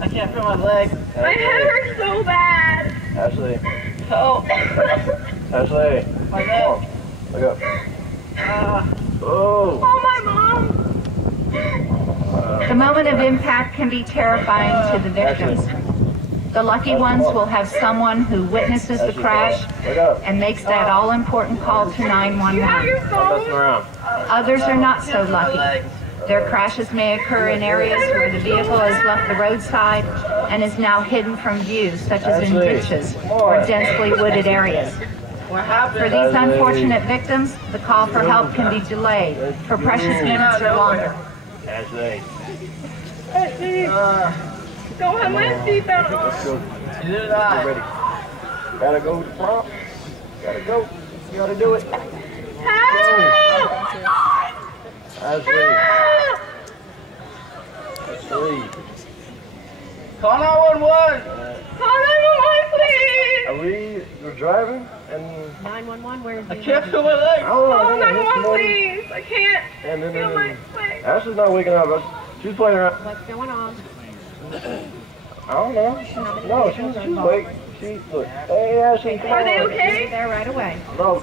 I can't feel my leg. My head hurts so bad. Ashley. Oh. Ashley. My leg. Look up. Oh. Oh, my mom. The moment of impact can be terrifying to the victims. The lucky ones will have someone who witnesses the crash and makes that all-important call to 911. Others are not so lucky. Their crashes may occur in areas where the vehicle has left the roadside and is now hidden from view, such as in ditches or densely wooded areas. For these unfortunate victims, the call for help can be delayed for precious minutes or longer. Ashley. Don't have my seatbelt on. Neither did I. Ready. Gotta go to prom. Gotta go. You gotta do it. Help! Ashley. Ashley. Call 911. Call 911, please. You're driving and 911, where is I can't feel my leg. Call 911, please. I can't feel my leg. Ashley's not waking up. She's playing around. What's going on? I don't know. No, she's awake. Look. Hey, Ashley, come on. Are they okay? There right away. No.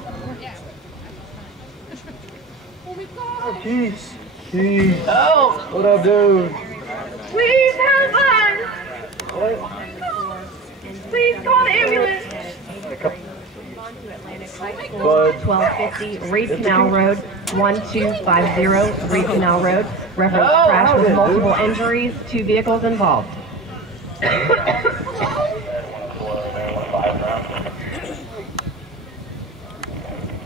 Oh, jeez. Jeez. Help. What up, dude? Please help us. What? Please call the ambulance. Bud. 1250 Reed Canal Road, 1250 Reed Canal Road. Reference crash with multiple injuries, 2 vehicles involved.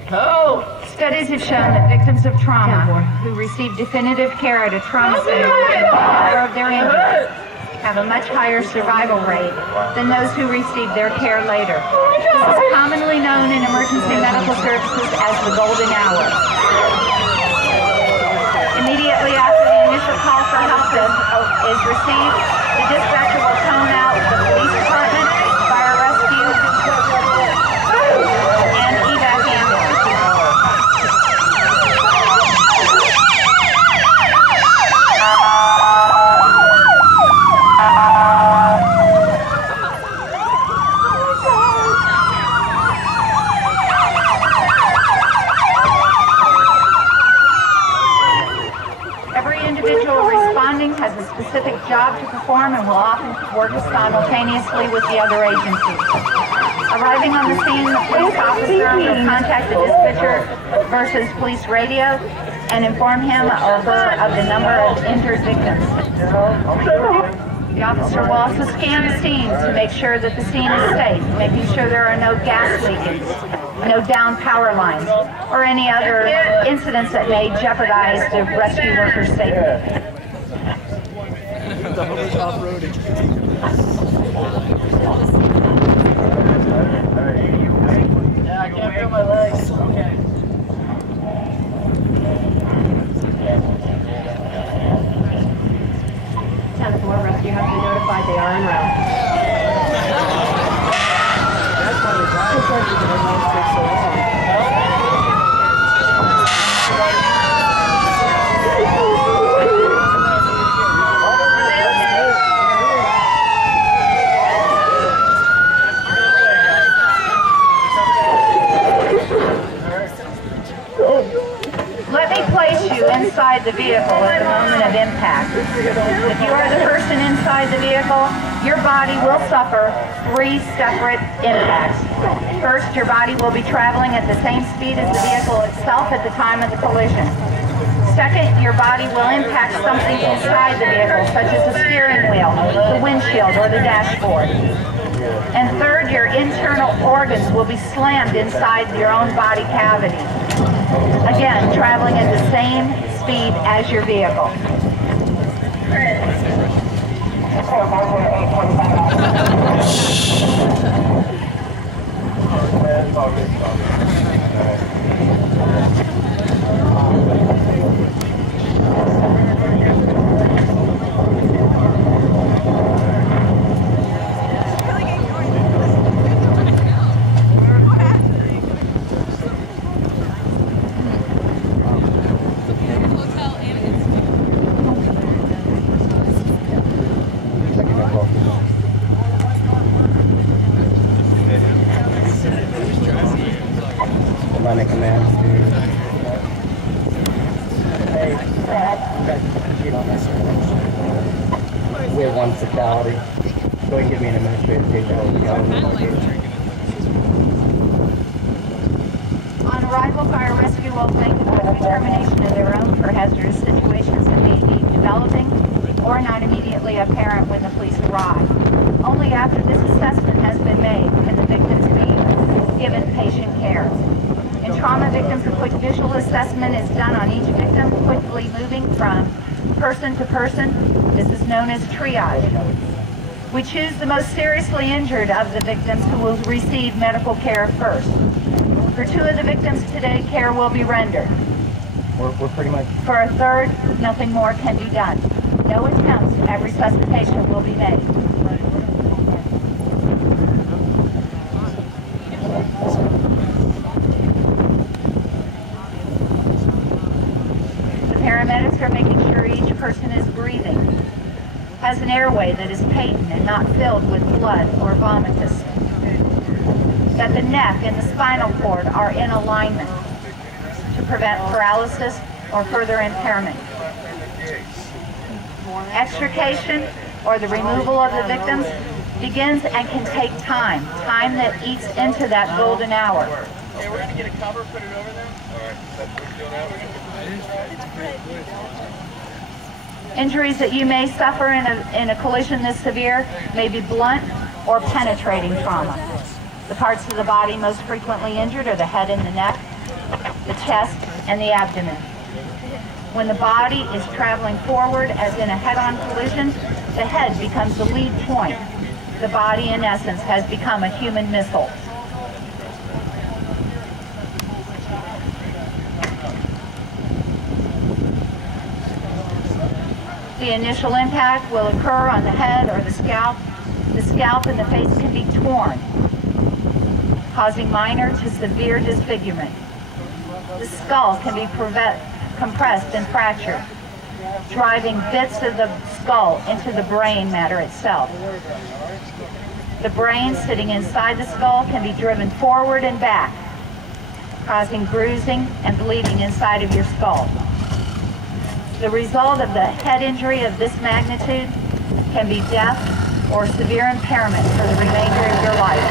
Help. Studies have shown that victims of trauma who receive definitive care at a trauma center and take care of their injuries have a much higher survival rate than those who receive their care later. This is commonly known in emergency medical services as the golden hour. Immediately after the initial call for help is received, the dispatcher will tone out the police department, fire rescue, and evac ambulance. Has a specific job to perform and will often work simultaneously with the other agencies. Arriving on the scene, the police officer will contact the dispatcher versus police radio and inform him or her of the number of injured victims. The officer will also scan the scene to make sure that the scene is safe, making sure there are no gas leakings, no down power lines, or any other incidents that may jeopardize the rescue workers' safety. The hover's off-roading. Yeah, I can't feel my legs. Okay. 10-4, rescue has been notified they are en route. That's why the drive takes so long. Inside the vehicle at the moment of impact. If you are the person inside the vehicle, your body will suffer 3 separate impacts. First, your body will be traveling at the same speed as the vehicle itself at the time of the collision. Second, your body will impact something inside the vehicle, such as the steering wheel, the windshield, or the dashboard. And third, your internal organs will be slammed inside your own body cavity. Again, traveling at the same speed as your vehicle. one fatality. Go ahead and give me an administrative case. On arrival, fire rescue will make a determination of their own for hazardous situations that may be developing or not immediately apparent when the police arrive. Only after this assessment has been made can the victims be given patient care. In trauma victims, a quick visual assessment is done on each victim, quickly moving from person to person. This is known as triage. We choose the most seriously injured of the victims who will receive medical care first. For 2 of the victims today, care will be rendered. We're pretty much... For a third, nothing more can be done. No attempts at resuscitation will be made. The paramedics are making sure each person is breathing, has an airway that is patent and not filled with blood or vomitus, that the neck and the spinal cord are in alignment to prevent paralysis or further impairment. Extrication, or the removal of the victims, begins and can take time that eats into that golden hour. Okay, we're going to get a cover, put it over there. All right, that's what we're doing now. Injuries that you may suffer in a collision this severe may be blunt or penetrating trauma. The parts of the body most frequently injured are the head and the neck, the chest, and the abdomen. When the body is traveling forward, as in a head-on collision, the head becomes the lead point. The body, in essence, has become a human missile. The initial impact will occur on the head or the scalp. The scalp and the face can be torn, causing minor to severe disfigurement. The skull can be compressed and fractured, driving bits of the skull into the brain matter itself. The brain sitting inside the skull can be driven forward and back, causing bruising and bleeding inside of your skull. The result of the head injury of this magnitude can be death or severe impairment for the remainder of your life.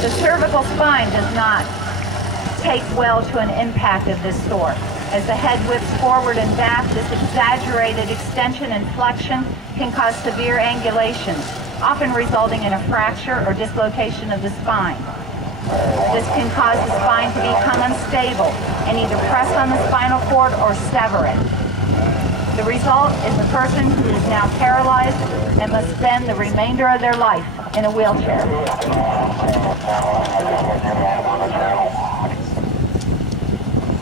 The cervical spine does not take well to an impact of this sort. As the head whips forward and back, this exaggerated extension and flexion can cause severe angulations, often resulting in a fracture or dislocation of the spine. This can cause the spine to become unstable and either press on the spinal cord or sever it. The result is a person who is now paralyzed and must spend the remainder of their life in a wheelchair.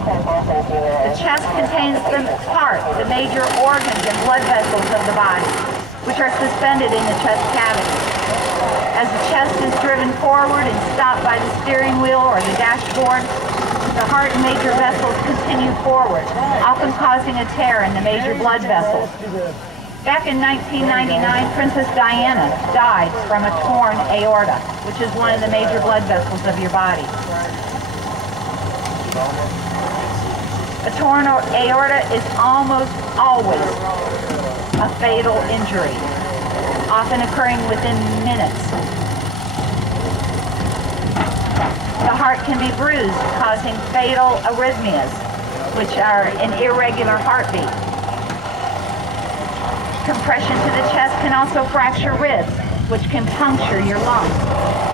The chest contains the heart, the major organs and blood vessels of the body, which are suspended in the chest cavity. As the chest is driven forward and stopped by the steering wheel or the dashboard, the heart and major vessels continue forward, often causing a tear in the major blood vessels. Back in 1999, Princess Diana died from a torn aorta, which is one of the major blood vessels of your body. A torn aorta is almost always a fatal injury, often occurring within minutes. The heart can be bruised, causing fatal arrhythmias, which are an irregular heartbeat. Compression to the chest can also fracture ribs, which can puncture your lungs.